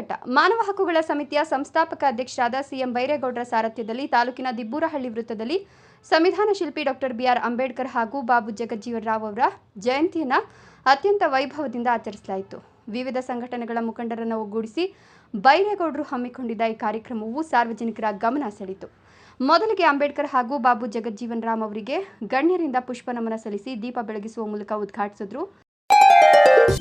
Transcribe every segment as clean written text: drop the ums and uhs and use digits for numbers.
ಶಿಡ್ಲಘಟ್ಟ ಮಾನವ ಹಕ್ಕುಗಳ ಸಮಿತಿಯ ಸಂಸ್ಥಾಪಕ ಅಧ್ಯಕ್ಷರಾದ ಸಿಎಂ ಬೈರೇಗೌಡರ ಸಾರಥ್ಯದಲ್ಲಿ ತಾಲೂಕಿನ ದಿಬ್ಬೂರಹಳ್ಳಿ ವೃತ್ತದಲ್ಲಿ ಸಂವಿಧಾನ ಶಿಲ್ಪಿ ಡಾಕ್ಟರ್ ಬಿಆರ್ ಅಂಬೇಡ್ಕರ್ ಹಾಗೂ ಬಾಬು ಜಗಜ್ಜೀವನ್ ರಾವ್ ಅವರ ಜಯಂತಿಯನ್ನು ಅತ್ಯಂತ ವೈಭವದಿಂದ ಆಚರಿಸಲಾಯಿತು. ವಿವಿಧ ಸಂಘಟನೆಗಳ ಮುಖಂಡರನ್ನು ಒಗ್ಗೂಡಿಸಿ ಬೈರೇಗೌಡರು ಹಮ್ಮಿಕೊಂಡಿದ್ದ ಈ ಕಾರ್ಯಕ್ರಮವು ಸಾರ್ವಜನಿಕರ ಗಮನ ಸೆಳೆಯಿತು. ಮೊದಲಿಗೆ ಅಂಬೇಡ್ಕರ್ ಹಾಗೂ ಬಾಬು ಜಗಜ್ಜೀವನ್ ರಾಮ್ ಅವರಿಗೆ ಗಣ್ಯರಿಂದ ಪುಷ್ಪ ನಮನ ಸಲ್ಲಿಸಿ ದೀಪ ಬೆಳಗಿಸುವ ಮೂಲಕ ಉದ್ಘಾಟಿಸಿದರು.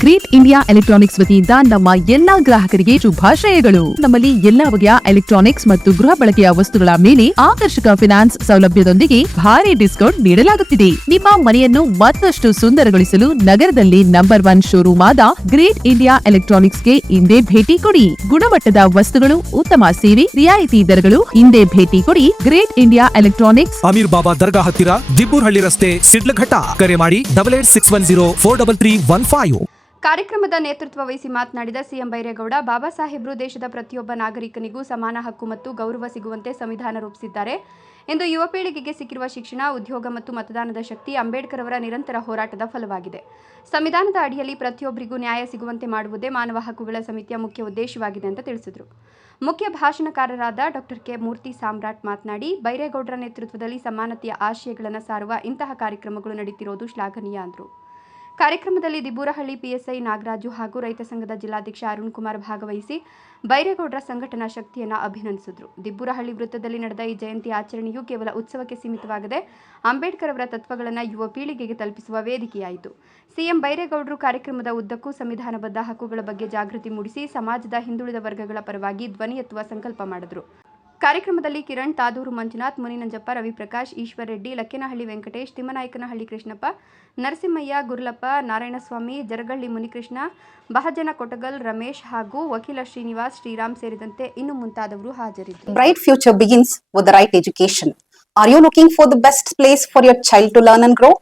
ಗ್ರೇಟ್ ಇಂಡಿಯಾ ಎಲೆಕ್ಟ್ರಾನಿಕ್ಸ್ ವತಿಯಿಂದ ನಮ್ಮ ಎಲ್ಲಾ ಗ್ರಾಹಕರಿಗೆ ಶುಭಾಶಯಗಳು. ನಮ್ಮಲ್ಲಿ ಎಲ್ಲಾ ಬಗೆಯ ಎಲೆಕ್ಟ್ರಾನಿಕ್ಸ್ ಮತ್ತು ಗೃಹ ಬಳಕೆಯ ವಸ್ತುಗಳ ಮೇಲೆ ಆಕರ್ಷಕ ಫಿನಾನ್ಸ್ ಸೌಲಭ್ಯದೊಂದಿಗೆ ಭಾರಿ ಡಿಸ್ಕೌಂಟ್ ನೀಡಲಾಗುತ್ತಿದೆ. ನಿಮ್ಮ ಮನೆಯನ್ನು ಮತ್ತಷ್ಟು ಸುಂದರಗೊಳಿಸಲು ನಗರದಲ್ಲಿ ನಂಬರ್ 1 ಶೋರೂಮ್ ಆದ ಗ್ರೇಟ್ ಇಂಡಿಯಾ ಎಲೆಕ್ಟ್ರಾನಿಕ್ಸ್ಗೆ ಇಂದೇ ಭೇಟಿ ಕೊಡಿ. ಗುಣಮಟ್ಟದ ವಸ್ತುಗಳು, ಉತ್ತಮ ಸೇವೆ, ರಿಯಾಯಿತಿ ದರಗಳು. ಇಂದೇ ಭೇಟಿ ಕೊಡಿ ಗ್ರೇಟ್ ಇಂಡಿಯಾ ಎಲೆಕ್ಟ್ರಾನಿಕ್ಸ್, ಅಮೀರ್ ಬಾಬಾ ದರ್ಗಾ ಹತ್ತಿರ, ದಿಬ್ಬೂರಹಳ್ಳಿ ರಸ್ತೆ, ಶಿಡ್ಲಘಟ್ಟ. ಕರೆ ಮಾಡಿ 8861043315. ಕಾರ್ಯಕ್ರಮದ ನೇತೃತ್ವ ವಹಿಸಿ ಮಾತನಾಡಿದ ಸಿಎಂ ಬೈರೇಗೌಡ, ಬಾಬಾ ಸಾಹೇಬರು ದೇಶದ ಪ್ರತಿಯೊಬ್ಬ ನಾಗರಿಕನಿಗೂ ಸಮಾನ ಹಕ್ಕು ಮತ್ತು ಗೌರವ ಸಿಗುವಂತೆ ಸಂವಿಧಾನ ರೂಪಿಸಿದ್ದಾರೆ. ಇಂದು ಯುವ ಪೀಳಿಗೆಗೆ ಸಿಕ್ಕಿರುವ ಶಿಕ್ಷಣ, ಉದ್ಯೋಗ ಮತ್ತು ಮತದಾನದ ಶಕ್ತಿ ಅಂಬೇಡ್ಕರ್ ಅವರ ನಿರಂತರ ಹೋರಾಟದ ಫಲವಾಗಿದೆ. ಸಂವಿಧಾನದ ಅಡಿಯಲ್ಲಿ ಪ್ರತಿಯೊಬ್ಬರಿಗೂ ನ್ಯಾಯ ಸಿಗುವಂತೆ ಮಾಡುವುದೇ ಮಾನವ ಹಕ್ಕುಗಳ ಸಮಿತಿಯ ಮುಖ್ಯ ಉದ್ದೇಶವಾಗಿದೆ ಅಂತ ತಿಳಿಸಿದರು. ಮುಖ್ಯ ಭಾಷಣಕಾರರಾದ ಡಾಕ್ಟರ್ ಕೆ ಮೂರ್ತಿ ಸಾಮ್ರಾಟ್ ಮಾತನಾಡಿ, ಬೈರೇಗೌಡರ ನೇತೃತ್ವದಲ್ಲಿ ಸಮಾನತೆಯ ಆಶಯಗಳನ್ನು ಸಾರುವ ಇಂತಹ ಕಾರ್ಯಕ್ರಮಗಳು ನಡೆಯುತ್ತಿರುವುದು ಶ್ಲಾಘನೀಯ ಅಂದರು. ಕಾರ್ಯಕ್ರಮದಲ್ಲಿ ದಿಬ್ಬೂರಹಳ್ಳಿ ಪಿಎಸ್ಐ ನಾಗರಾಜು ಹಾಗೂ ರೈತ ಸಂಘದ ಜಿಲ್ಲಾಧ್ಯಕ್ಷ ಅರುಣ್ ಕುಮಾರ್ ಭಾಗವಹಿಸಿ ಬೈರೇಗೌಡರ ಸಂಘಟನಾ ಶಕ್ತಿಯನ್ನು ಅಭಿನಂದಿಸಿದರು. ದಿಬ್ಬೂರಹಳ್ಳಿ ವೃತ್ತದಲ್ಲಿ ನಡೆದ ಈ ಜಯಂತಿ ಆಚರಣೆಯು ಕೇವಲ ಉತ್ಸವಕ್ಕೆ ಸೀಮಿತವಾಗದೆ ಅಂಬೇಡ್ಕರ್ ಅವರ ತತ್ವಗಳನ್ನು ಯುವ ಪೀಳಿಗೆಗೆ ತಲುಪಿಸುವ ವೇದಿಕೆಯಾಯಿತು. ಸಿಎಂ ಬೈರೇಗೌಡರು ಕಾರ್ಯಕ್ರಮದ ಉದ್ದಕ್ಕೂ ಸಂವಿಧಾನಬದ್ಧ ಹಕ್ಕುಗಳ ಬಗ್ಗೆ ಜಾಗೃತಿ ಮೂಡಿಸಿ ಸಮಾಜದ ಹಿಂದುಳಿದ ವರ್ಗಗಳ ಪರವಾಗಿ ಧ್ವನಿ ಎತ್ತುವ ಸಂಕಲ್ಪ ಮಾಡಿದರು. ಕಾರ್ಯಕ್ರಮದಲ್ಲಿ ಕಿರಣ್, ತಾದೂರು ಮಂಜುನಾಥ್, ಮುನಿನಂಜಪ್ಪ, ರವಿಪ್ರಕಾಶ್, ಈಶ್ವರ್ ರೆಡ್ಡಿ, ಲಕ್ಕೇನಹಳ್ಳಿ ವೆಂಕಟೇಶ್, ತಿಮ್ಮನಾಯಕನಹಳ್ಳಿ ಕೃಷ್ಣಪ್ಪ, ನರಸಿಂಹಯ್ಯ, ಗುರುಲಪ್ಪ, ನಾರಾಯಣಸ್ವಾಮಿ, ಜರಗಳ್ಳಿ ಮುನಿಕೃಷ್ಣ, ಬಹಜನ ಕೊಟಗಲ್, ರಮೇಶ್ ಹಾಗೂ ವಕೀಲ ಶ್ರೀನಿವಾಸ್, ಶ್ರೀರಾಮ್ ಸೇರಿದಂತೆ ಇನ್ನು ಮುಂತಾದವರು ಹಾಜರಿದ್ದರು. Bright future begins with the right education. Are you looking for the best place for your child to learn and grow?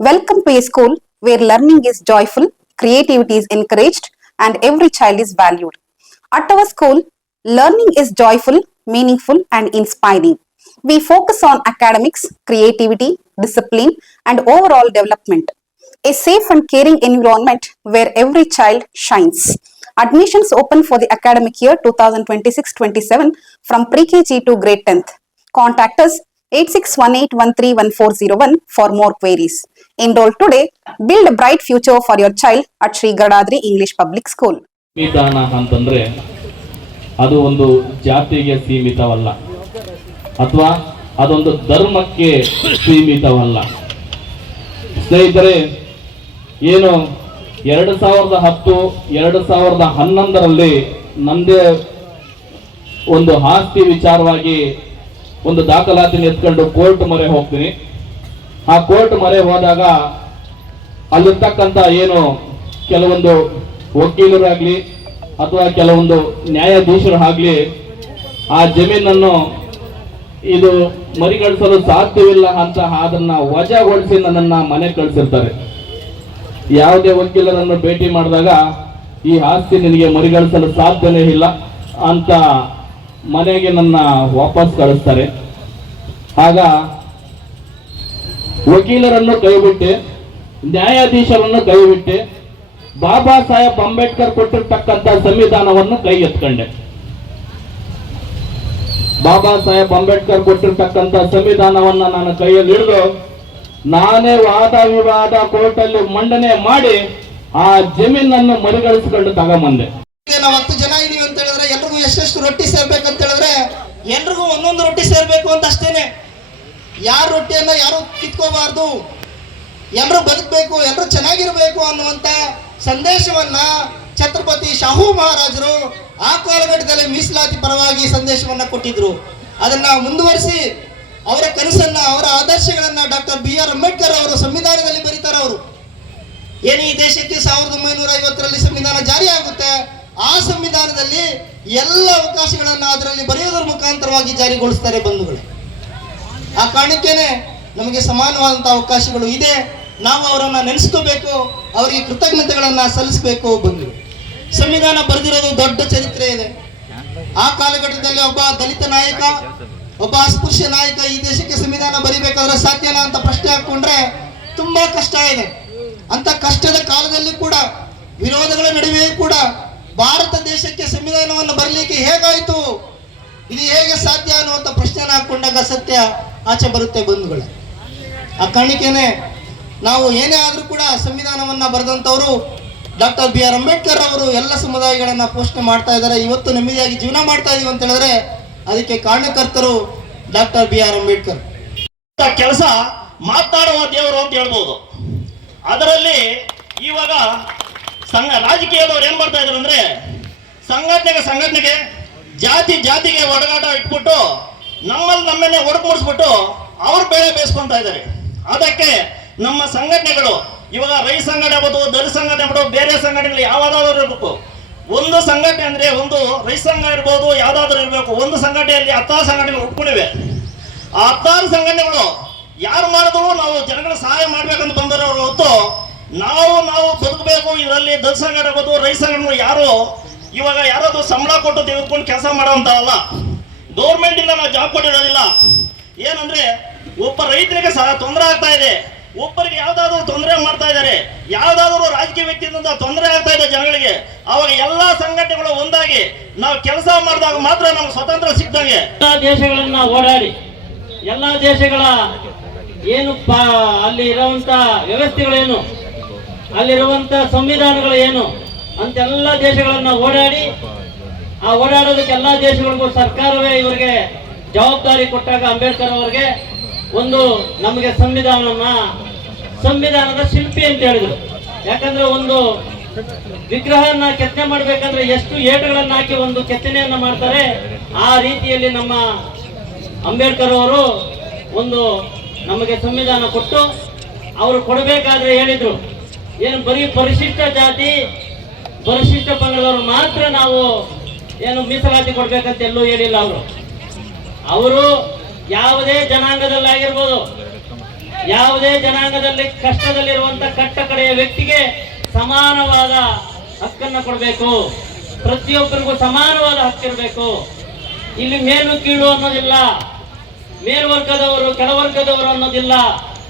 Welcome to a school where learning is joyful, creativity is encouraged, and every child is valued. At our school, learning is joyful, meaningful, and inspiring. We focus on academics, creativity, discipline, and overall development. A safe and caring environment where every child shines. Admissions open for the academic year 2026-27 from pre-KG to grade 10th. Contact us 8618131401 for more queries. Enroll today. Build a bright future for your child at Sri Gadadri English Public School. ಅದು ಒಂದು ಜಾತಿಗೆ ಸೀಮಿತವಲ್ಲ ಅಥವಾ ಅದೊಂದು ಧರ್ಮಕ್ಕೆ ಸೀಮಿತವಲ್ಲ. ಸ್ನೇಹಿತರೆ, ಏನು 2010 2011ರಲ್ಲಿ ನಮ್ಮದೇ ಒಂದು ಆಸ್ತಿ ವಿಚಾರವಾಗಿ ಒಂದು ದಾಖಲಾತಿನ ಎತ್ಕೊಂಡು ಕೋರ್ಟ್ ಮೊರೆ ಹೋಗ್ತೀನಿ. ಆ ಕೋರ್ಟ್ ಮೊರೆ ಹೋದಾಗ ಅಲ್ಲಿರ್ತಕ್ಕಂಥ ಏನು ಕೆಲವೊಂದು ವಕೀಲರಾಗಲಿ ಅಥವಾ ಕೆಲವೊಂದು ನ್ಯಾಯಾಧೀಶರು ಆಗಲಿ ಆ ಜಮೀನನ್ನು ಇದು ಮರಿಗಳಿಸಲು ಸಾಧ್ಯವಿಲ್ಲ ಅಂತ ಅದನ್ನ ವಜಾಗೊಳಿಸಿ ನನ್ನನ್ನು ಮನೆ ಕಳಿಸಿರ್ತಾರೆ. ಯಾವುದೇ ವಕೀಲರನ್ನು ಭೇಟಿ ಮಾಡಿದಾಗ ಈ ಆಸ್ತಿ ನಿನಗೆ ಮರಿಗಳಿಸಲು ಸಾಧ್ಯನೇ ಇಲ್ಲ ಅಂತ ಮನೆಗೆ ನನ್ನ ವಾಪಸ್ ಕಳಿಸ್ತಾರೆ. ಆಗ ವಕೀಲರನ್ನು ಕೈಬಿಟ್ಟೆ, ನ್ಯಾಯಾಧೀಶರನ್ನು ಕೈಬಿಟ್ಟೆ, ಬಾಬಾ ಸಾಹೇಬ್ ಅಂಬೇಡ್ಕರ್ ಕೊಟ್ಟಿರ್ತಕ್ಕಂಥ ಸಂವಿಧಾನವನ್ನು ಕೈ ಎತ್ಕೊಂಡೆ. ಬಾಬಾ ಸಾಹೇಬ್ ಅಂಬೇಡ್ಕರ್ ಕೊಟ್ಟಿರ್ತಕ್ಕಂಥ ಸಂವಿಧಾನವನ್ನ ನಾನು ಕೈಯಲ್ಲಿ ಹಿಡಿದು ನಾನೇ ವಾದ ವಿವಾದ ಕೋರ್ಟಲ್ಲಿ ಮಂಡನೆ ಮಾಡಿ ಆ ಜಮೀನನ್ನು ಮರಿಗಳಿಸಿಕೊಂಡು ತಗೊಂಬಂದೆ. ನಾವು 10 ಜನ ಇದೀವಿ ಅಂತ ಹೇಳಿದ್ರೆ ಎಲ್ರಿಗೂ ಎಷ್ಟೆಷ್ಟು ರೊಟ್ಟಿ ಸೇರ್ಬೇಕಂತ ಹೇಳಿದ್ರೆ ಎಲ್ರಿಗೂ ಒಂದೊಂದು ರೊಟ್ಟಿ ಸೇರ್ಬೇಕು ಅಂತ ಅಷ್ಟೇನೆ. ಯಾರ ರೊಟ್ಟಿಯನ್ನ ಯಾರು ಕಿತ್ಕೋಬಾರ್ದು, ಎಲ್ಲರೂ ಬದುಕಬೇಕು, ಎಲ್ಲರೂ ಚೆನ್ನಾಗಿರ್ಬೇಕು ಅನ್ನುವಂತ ಸಂದೇಶವನ್ನ ಛತ್ರಪತಿ ಶಾಹು ಮಹಾರಾಜರು ಆ ಕಾಲಘಟ್ಟದಲ್ಲಿ ಮೀಸಲಾತಿ ಪರವಾಗಿ ಸಂದೇಶವನ್ನ ಕೊಟ್ಟಿದ್ರು. ಅದನ್ನ ಮುಂದುವರಿಸಿ ಅವರ ಕನಸನ್ನ, ಅವರ ಆದರ್ಶಗಳನ್ನ ಡಾಕ್ಟರ್ BR ಅಂಬೇಡ್ಕರ್ ಅವರು ಸಂವಿಧಾನದಲ್ಲಿ ಬರೀತಾರೆ. ಅವರು ಏನು ಈ ದೇಶಕ್ಕೆ 1950ರಲ್ಲಿ ಸಂವಿಧಾನ ಜಾರಿ ಆಗುತ್ತೆ, ಆ ಸಂವಿಧಾನದಲ್ಲಿ ಎಲ್ಲ ಅವಕಾಶಗಳನ್ನ ಅದರಲ್ಲಿ ಬರೆಯೋದ್ರ ಮುಖಾಂತರವಾಗಿ ಜಾರಿಗೊಳಿಸ್ತಾರೆ ಬಂಧುಗಳು. ಆ ಕಾರಣಕ್ಕೇನೆ ನಮಗೆ ಸಮಾನವಾದಂತಹ ಅವಕಾಶಗಳು ಇದೆ. ನಾವು ಅವರನ್ನ ನೆನೆಸ್ಕೋಬೇಕು, ಅವರಿಗೆ ಕೃತಜ್ಞತೆಗಳನ್ನ ಸಲ್ಲಿಸಬೇಕು. ಬಂಧುಗಳು, ಸಂವಿಧಾನ ಬರೆದಿರೋದು ದೊಡ್ಡ ಚರಿತ್ರೆ ಇದೆ. ಆ ಕಾಲಘಟ್ಟದಲ್ಲಿ ಒಬ್ಬ ದಲಿತ ನಾಯಕ, ಒಬ್ಬ ಅಸ್ಪೃಶ್ಯ ನಾಯಕ ಈ ದೇಶಕ್ಕೆ ಸಂವಿಧಾನ ಬರಿಬೇಕಾದ್ರೆ ಸಾಧ್ಯನಾ ಅಂತ ಪ್ರಶ್ನೆ ಹಾಕೊಂಡ್ರೆ ತುಂಬಾ ಕಷ್ಟ ಇದೆ. ಅಂತ ಕಷ್ಟದ ಕಾಲದಲ್ಲಿ ಕೂಡ, ವಿರೋಧಗಳ ನಡುವೆಯೂ ಕೂಡ ಭಾರತ ದೇಶಕ್ಕೆ ಸಂವಿಧಾನವನ್ನು ಬರಲಿಕ್ಕೆ ಹೇಗಾಯಿತು, ಇದು ಹೇಗೆ ಸಾಧ್ಯ ಅನ್ನುವಂಥ ಪ್ರಶ್ನೆನ ಹಾಕೊಂಡಾಗ ಸತ್ಯ ಆಚೆ ಬರುತ್ತೆ ಬಂಧುಗಳು. ಆ ಕಾರಣಕ್ಕೇನೆ ನಾವು ಏನೇ ಆದರೂ ಕೂಡ ಸಂವಿಧಾನವನ್ನು ಬರೆದಂಥವರು ಡಾಕ್ಟರ್ BR ಅಂಬೇಡ್ಕರ್ ಅವರು ಎಲ್ಲ ಸಮುದಾಯಗಳನ್ನು ಪೋಷಣೆ ಮಾಡ್ತಾ ಇದ್ದಾರೆ. ಇವತ್ತು ನೆಮ್ಮದಿಯಾಗಿ ಜೀವನ ಮಾಡ್ತಾ ಇದೀವಿ ಅಂತ ಹೇಳಿದ್ರೆ ಅದಕ್ಕೆ ಕಾರಣಕರ್ತರು ಡಾಕ್ಟರ್ BR ಅಂಬೇಡ್ಕರ್. ಕೆಲಸ ಮಾತನಾಡುವ ದೇವರು ಅಂತ ಹೇಳ್ಬೋದು. ಅದರಲ್ಲಿ ಇವಾಗ ರಾಜಕೀಯದವ್ರು ಏನ್ ಮಾಡ್ತಾ ಇದ್ದಾರೆ ಅಂದ್ರೆ ಸಂಘಟನೆಗೆ ಜಾತಿಗೆ ಒಡಗಾಟ ಇಟ್ಬಿಟ್ಟು ನಮ್ಮನ್ನೇ ಒಡಕು ಮುಡಿಸ್ಬಿಟ್ಟು ಅವ್ರ ಬೇಳೆ ಬೇಯಿಸ್ಕೊಂತ ಇದ್ದಾರೆ. ಅದಕ್ಕೆ ನಮ್ಮ ಸಂಘಟನೆಗಳು ಇವಾಗ ರೈತ ಸಂಘಟನೆ ಆಗ್ಬೋದು, ದಲಿತ ಸಂಘಟನೆ ಆಗ್ಬೋದು, ಬೇರೆ ಸಂಘಟನೆಗಳು ಯಾವ್ದಾದ್ರು ಇರಬೇಕು. ಒಂದು ಸಂಘಟನೆ ಅಂದ್ರೆ ಒಂದು ರೈತ ಸಂಘ ಇರ್ಬೋದು, ಯಾವ್ದಾದ್ರು ಇರಬೇಕು. ಒಂದು ಸಂಘಟನೆಯಲ್ಲಿ 16 ಸಂಘಟನೆಗಳು ಉಟ್ಕೊಂಡಿವೆ. ಆ 16 ಸಂಘಟನೆಗಳು ಯಾರು ಮಾಡಿದ್ರು ನಾವು ಜನಗಳ ಸಹಾಯ ಮಾಡ್ಬೇಕಂತ ಬಂದವರು ಹೊತ್ತು ನಾವು ಬದುಕಬೇಕು. ಇದರಲ್ಲಿ ದಲಿತ ಸಂಘಟನೆ ಆಗ್ಬೋದು, ರೈತ ಸಂಘಟನೆಗಳು ಯಾರು ಇವಾಗ ಯಾರಾದ್ರೂ ಸಂಬಳ ಕೊಟ್ಟು ತೆಗೆದುಕೊಂಡು ಕೆಲಸ ಮಾಡೋವಂಥವಲ್ಲ. ಗೌರ್ಮೆಂಟ್ ಇಂದ ನಾವು ಜಾಬ್ ಕೊಟ್ಟಿರೋದಿಲ್ಲ. ಏನಂದ್ರೆ ಒಬ್ಬ ರೈತನಿಗೆ ಸಹ ತೊಂದರೆ ಆಗ್ತಾ ಇದೆ, ಒಬ್ಬರಿಗೆ ಯಾವ್ದಾದ್ರು ತೊಂದರೆ ಮಾಡ್ತಾ ಇದ್ದಾರೆ, ಯಾವ್ದಾದ್ರು ರಾಜಕೀಯ ವ್ಯಕ್ತಿಯಿಂದ ತೊಂದರೆ ಆಗ್ತಾ ಇದೆ ಜನಗಳಿಗೆ. ಅವಾಗ ಎಲ್ಲಾ ಸಂಘಟನೆಗಳು ಒಂದಾಗಿ ನಾವು ಕೆಲಸ ಮಾಡಿದಾಗ ಮಾತ್ರ ನಮ್ಗೆ ಸ್ವತಂತ್ರ ಸಿಕ್ದಂಗೆ. ಎಲ್ಲಾ ದೇಶಗಳನ್ನ ಓಡಾಡಿ ಎಲ್ಲಾ ದೇಶಗಳ ಏನು ಅಲ್ಲಿ ಇರುವಂತ ವ್ಯವಸ್ಥೆಗಳೇನು, ಅಲ್ಲಿರುವಂತ ಸಂವಿಧಾನಗಳು ಏನು ಅಂತೆಲ್ಲ ದೇಶಗಳನ್ನ ಓಡಾಡಿ ಆ ಓಡಾಡೋದಕ್ಕೆ ಎಲ್ಲಾ ದೇಶಗಳಿಗೂ ಸರ್ಕಾರವೇ ಇವರಿಗೆ ಜವಾಬ್ದಾರಿ ಕೊಟ್ಟಾಗ ಅಂಬೇಡ್ಕರ್ ಅವರಿಗೆ ಒಂದು ನಮಗೆ ಸಂವಿಧಾನದ ಶಿಲ್ಪಿ ಅಂತ ಹೇಳಿದ್ರು. ಯಾಕಂದ್ರೆ ಒಂದು ವಿಗ್ರಹನ ಕೆತ್ತನೆ ಮಾಡ್ಬೇಕಂದ್ರೆ ಎಷ್ಟು ಏಟುಗಳನ್ನ ಹಾಕಿ ಒಂದು ಕೆತ್ತನೆಯನ್ನ ಮಾಡ್ತಾರೆ, ಆ ರೀತಿಯಲ್ಲಿ ನಮ್ಮ ಅಂಬೇಡ್ಕರ್ ಅವರು ಒಂದು ನಮಗೆ ಸಂವಿಧಾನ ಕೊಟ್ಟು ಅವರು ಕೊಡಬೇಕಾದ್ರೆ ಹೇಳಿದ್ರು, ಏನು ಬರೀ ಪರಿಶಿಷ್ಟ ಜಾತಿ ಪರಿಶಿಷ್ಟ ಪಂಗಡದವರು ಮಾತ್ರ ನಾವು ಏನು ಮೀಸಲಾತಿ ಕೊಡ್ಬೇಕಂತ ಎಲ್ಲೂ ಹೇಳಿಲ್ಲ. ಅವರು ಯಾವುದೇ ಜನಾಂಗದಲ್ಲಾಗಿರ್ಬೋದು, ಯಾವುದೇ ಜನಾಂಗದಲ್ಲಿ ಕಷ್ಟದಲ್ಲಿರುವಂತ ಕಟ್ಟ ಕಡೆಯ ವ್ಯಕ್ತಿಗೆ ಸಮಾನವಾದ ಹಕ್ಕನ್ನ ಕೊಡಬೇಕು. ಪ್ರತಿಯೊಬ್ಬರಿಗೂ ಸಮಾನವಾದ ಹಕ್ಕಿರಬೇಕು. ಇಲ್ಲಿ ಮೇಲು ಕೀಳು ಅನ್ನೋದಿಲ್ಲ, ಮೇಲ್ವರ್ಗದವರು ಕೆಳವರ್ಗದವರು ಅನ್ನೋದಿಲ್ಲ,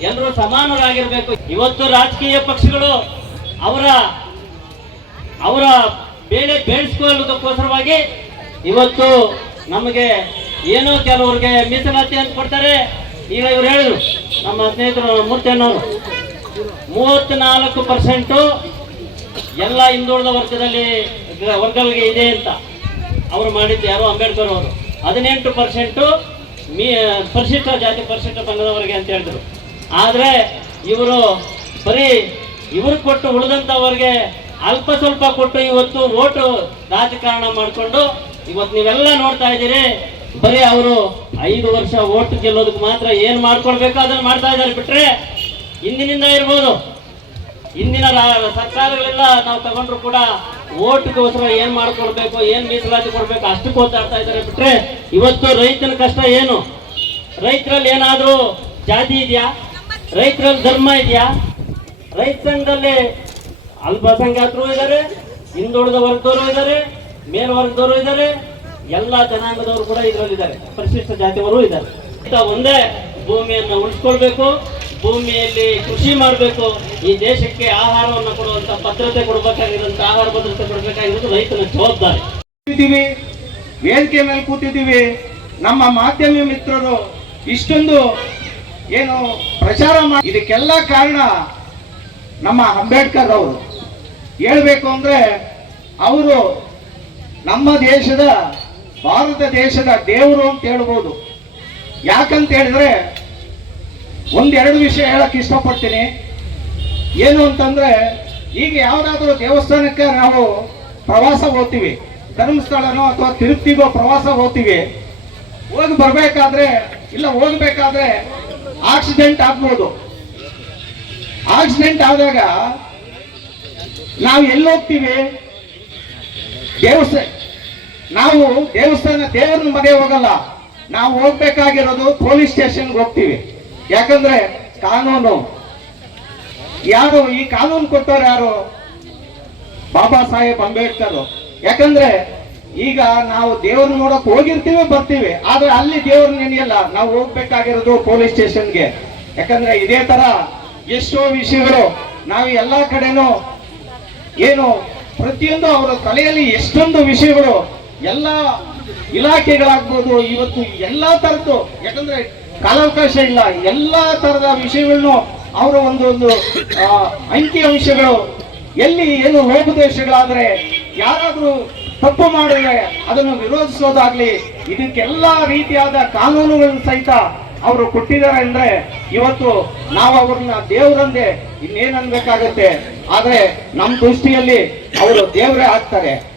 ಎಲ್ಲರೂ ಸಮಾನರಾಗಿರ್ಬೇಕು. ಇವತ್ತು ರಾಜಕೀಯ ಪಕ್ಷಗಳು ಅವರ ಬೇಳೆ ಬೇಯಿಸ್ಕೊಳ್ಳೋದಕ್ಕೋಸ್ಕರವಾಗಿ ಇವತ್ತು ನಮಗೆ ಏನೋ ಕೆಲವ್ರಿಗೆ ಮೀಸಲಾತಿ ಅಂತ ಕೊಡ್ತಾರೆ. ಈಗ ಇವ್ರು ಹೇಳಿದ್ರು ನಮ್ಮ ಸ್ನೇಹಿತರು ಮೂರ್ತಿಯನ್ನವರು 34% ಎಲ್ಲ ಹಿಂದುಳಿದ ವರ್ಗಗಳಿಗೆ ಇದೆ ಅಂತ ಅವರು ಮಾಡಿದ್ದು ಯಾರು ಅಂಬೇಡ್ಕರ್ ಅವರು. 18% ಪರಿಶಿಷ್ಟ ಜಾತಿ ಪರಿಶಿಷ್ಟ ಪಂಗಡದವರಿಗೆ ಅಂತ ಹೇಳಿದ್ರು. ಆದ್ರೆ ಇವರು ಬರೀ ಇವರು ಕೊಟ್ಟು ಉಳಿದಂತವರಿಗೆ ಅಲ್ಪ ಸ್ವಲ್ಪ ಕೊಟ್ಟು ಇವತ್ತು ಓಟು ರಾಜಕಾರಣ ಮಾಡಿಕೊಂಡು ಇವತ್ತು ನೀವೆಲ್ಲ ನೋಡ್ತಾ ಇದ್ದೀರಿ. ಬರೀ ಅವರು 5 ವರ್ಷ ಓಟ್ ಗೆಲ್ಲೋದಕ್ಕೆ ಮಾತ್ರ ಏನ್ ಮಾಡ್ಕೊಳ್ಬೇಕು ಅದನ್ನ ಮಾಡ್ತಾ ಇದ್ದಾರೆ. ಬಿಟ್ರೆ ಹಿಂದಿನಿಂದ ಇರ್ಬೋದು, ಹಿಂದಿನ ಸರ್ಕಾರಗಳೆಲ್ಲ ನಾವು ತಗೊಂಡ್ರು ಕೂಡ ಓಟ್ಗೋಸ್ಕರ ಏನ್ ಮಾಡ್ಕೊಳ್ಬೇಕು, ಏನ್ ಮೀಸಲಾತಿ ಕೊಡ್ಬೇಕು ಅಷ್ಟಕ್ಕೆ ಓದಾಡ್ತಾ ಇದ್ದಾರೆ. ಬಿಟ್ರೆ ಇವತ್ತು ರೈತನ ಕಷ್ಟ ಏನು, ರೈತರಲ್ಲಿ ಏನಾದ್ರೂ ಜಾತಿ ಇದೆಯಾ, ರೈತರಲ್ಲಿ ಧರ್ಮ ಇದೆಯಾ? ರೈತ ಸಂಘದಲ್ಲಿ ಅಲ್ಪಸಂಖ್ಯಾತರು ಇದ್ದಾರೆ, ಹಿಂದುಳಿದ ವರ್ಗದವರು ಇದ್ದಾರೆ, ಮೇಲ್ವರ್ಗದವರು ಇದ್ದಾರೆ, ಎಲ್ಲ ಜನಾಂಗದವರು ಕೂಡ ಇದರಲ್ಲಿದ್ದಾರೆ, ಪರಿಶಿಷ್ಟ ಜಾತಿಯವರು ಇದ್ದಾರೆ. ಒಂದೇ ಭೂಮಿಯನ್ನು ಉಳಿಸ್ಕೊಳ್ಬೇಕು, ಭೂಮಿಯಲ್ಲಿ ಕೃಷಿ ಮಾಡಬೇಕು, ಈ ದೇಶಕ್ಕೆ ಆಹಾರವನ್ನು ಕೊಡುವಂತ ಭದ್ರತೆ ಕೊಡಬೇಕಾಗಿರುವಂತ ಆಹಾರ ಭದ್ರತೆ ಕೊಡಬೇಕಾಗಿರೋದು ರೈತನ ಜವಾಬ್ದಾರಿ. ವೇದಿಕೆ ಮೇಲೆ ಕೂತಿದ್ದೀವಿ, ನಮ್ಮ ಮಾಧ್ಯಮ ಮಿತ್ರರು ಇಷ್ಟೊಂದು ಏನು ಪ್ರಚಾರ ಮಾಡಿ, ಇದಕ್ಕೆಲ್ಲ ಕಾರಣ ನಮ್ಮ ಅಂಬೇಡ್ಕರ್ ಅವರು. ಹೇಳ್ಬೇಕು ಅಂದ್ರೆ ಅವರು ನಮ್ಮ ದೇಶದ ಭಾರತ ದೇಶದ ದೇವರು ಅಂತ ಹೇಳ್ಬೋದು. ಯಾಕಂತ ಹೇಳಿದ್ರೆ ಒಂದೆರಡು ವಿಷಯ ಹೇಳಕ್ ಇಷ್ಟಪಡ್ತೀನಿ. ಏನು ಅಂತಂದ್ರೆ ಈಗ ಯಾವ್ದಾದ್ರು ದೇವಸ್ಥಾನಕ್ಕೆ ನಾವು ಪ್ರವಾಸ ಹೋಗ್ತೀವಿ, ಧರ್ಮಸ್ಥಳನೋ ಅಥವಾ ತಿರುಪ್ತಿಗೋ ಪ್ರವಾಸ ಹೋಗ್ತೀವಿ, ಹೋಗ್ಬೇಕಾದ್ರೆ ಆಕ್ಸಿಡೆಂಟ್ ಆಗ್ಬೋದು. ಆಕ್ಸಿಡೆಂಟ್ ಆದಾಗ ನಾವು ಎಲ್ಲಿ ಹೋಗ್ತೀವಿ? ದೇವಸ್ಥಾನ ದೇವರ ಮನೆ ಹೋಗಲ್ಲ, ನಾವು ಹೋಗ್ಬೇಕಾಗಿರೋದು ಪೊಲೀಸ್ ಸ್ಟೇಷನ್ಗೆ ಹೋಗ್ತೀವಿ. ಯಾಕಂದ್ರೆ ಕಾನೂನು ಯಾರು, ಈ ಕಾನೂನು ಕೊಟ್ಟವ್ರು ಯಾರು? ಬಾಬಾ ಸಾಹೇಬ್ ಅಂಬೇಡ್ಕರ್. ಯಾಕಂದ್ರೆ ಈಗ ನಾವು ದೇವ್ರನ್ನ ನೋಡಕ್ ಹೋಗಿರ್ತೀವಿ, ಬರ್ತೀವಿ, ಆದ್ರೆ ಅಲ್ಲಿ ದೇವ್ರನ್ನ ನೆನೆಯಲ್ಲ. ನಾವು ಹೋಗ್ಬೇಕಾಗಿರೋದು ಪೊಲೀಸ್ ಸ್ಟೇಷನ್ಗೆ. ಯಾಕಂದ್ರೆ ಇದೇ ತರ ಎಷ್ಟೋ ವಿಷಯಗಳು ನಾವು ಎಲ್ಲಾ ಕಡೆನೂ ಏನು ಪ್ರತಿಯೊಂದು ಅವರ ತಲೆಯಲ್ಲಿ ಎಷ್ಟೊಂದು ವಿಷಯಗಳು ಎಲ್ಲ ಇಲಾಖೆಗಳಾಗ್ಬೋದು, ಇವತ್ತು ಎಲ್ಲಾ ತರದ್ದು, ಯಾಕಂದ್ರೆ ಕಾಲಾವಕಾಶ ಇಲ್ಲ, ಎಲ್ಲಾ ತರದ ವಿಷಯಗಳನ್ನು ಅವರ ಒಂದು ಅಂಕಿ ಅಂಶಗಳು ಎಲ್ಲಿ ಏನು ಲೋಪದೋಷಗಳಾದ್ರೆ ಯಾರಾದ್ರೂ ತಪ್ಪು ಮಾಡಿದ್ರೆ ಅದನ್ನು ವಿರೋಧಿಸೋದಾಗ್ಲಿ, ಇದಕ್ಕೆಲ್ಲಾ ರೀತಿಯಾದ ಕಾನೂನುಗಳನ್ನು ಸಹಿತ ಅವರು ಕೊಟ್ಟಿದ್ದಾರೆ. ಅಂದ್ರೆ ಇವತ್ತು ನಾವು ಅವ್ರನ್ನ ದೇವರಂದೆ ಇನ್ನೇನ್ ಅನ್ಬೇಕಾಗತ್ತೆ, ಆದ್ರೆ ನಮ್ಮ ದೃಷ್ಟಿಯಲ್ಲಿ ಅವರು ದೇವರೇ ಆಗ್ತಾರೆ.